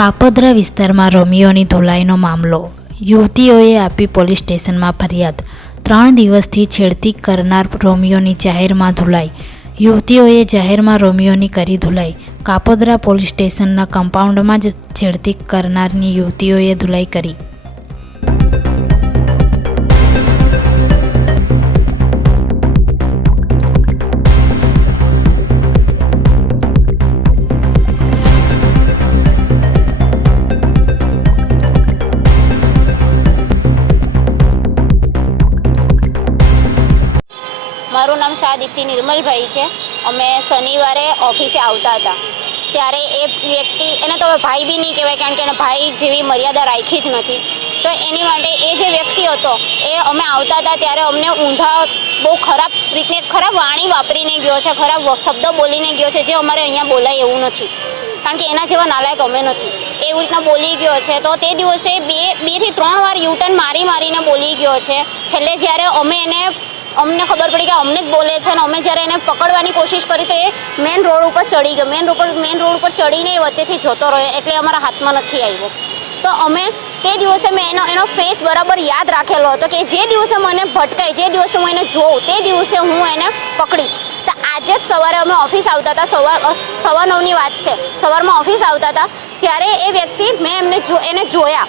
કાપોદ્રા વિસ્તારમાં રોમિયોની ધોલાઈનો મામલો. યુવતીઓએ આપી પોલીસ સ્ટેશનમાં ફરિયાદ. ત્રણ દિવસથી છેડતી કરનાર રોમિયોની જાહેરમાં ધુલાઈ. યુવતીઓએ જાહેરમાં રોમિયોની કરી ધુલાઈ. કાપોદ્રા પોલીસ સ્ટેશનના કમ્પાઉન્ડમાં જ છેડતી કરનારની યુવતીઓએ ધુલાઈ કરી. મારું નામ શાહ દીપ્તિ નિર્મલભાઈ છે. અમે શનિવારે ઓફિસે આવતા હતા. ત્યારે એ વ્યક્તિ, એને તો હવે ભાઈ બી નહીં કહેવાય, કારણ કે એને ભાઈ જેવી મર્યાદા રાખી જ નથી. તો એની માટે એ જે વ્યક્તિ હતો, એ અમે આવતા હતા ત્યારે અમને ઊંધા બહુ ખરાબ રીતે ખરાબ વાણી વાપરીને ગયો છે, ખરાબ શબ્દ બોલીને ગયો છે, જે અમારે અહીંયા બોલાય એવું નથી. કારણ કે એના જેવા નાલાયક અમે નથી. એવી રીતના બોલી ગયો છે. તો તે દિવસે બે બેથી ત્રણ વાર યુટર્ન મારી મારીને બોલી ગયો છે. છેલ્લે જ્યારે અમે એને અમને ખબર પડી કે અમને જ બોલે છે અને અમે જ્યારે એને પકડવાની કોશિશ કરી તો એ મેન રોડ ઉપર ચડી ગયો. મેન રોડ મેન રોડ ઉપર ચડીને એ વચ્ચેથી જતો રહ્યો એટલે અમારા હાથમાં નથી આવ્યો. તો અમે તે દિવસે મેં એનો એનો ફેસ બરાબર યાદ રાખેલો હતો કે જે દિવસે મને ભટકાય જે દિવસે હું એને જોઉં, તે દિવસે હું એને પકડીશ. તો આજે જ સવારે અમે ઓફિસ આવતા હતા. સવાર સવા નવની વાત છે. સવારમાં ઓફિસ આવતા હતા. ત્યારે એ વ્યક્તિ મેં એમને જો એને જોયા.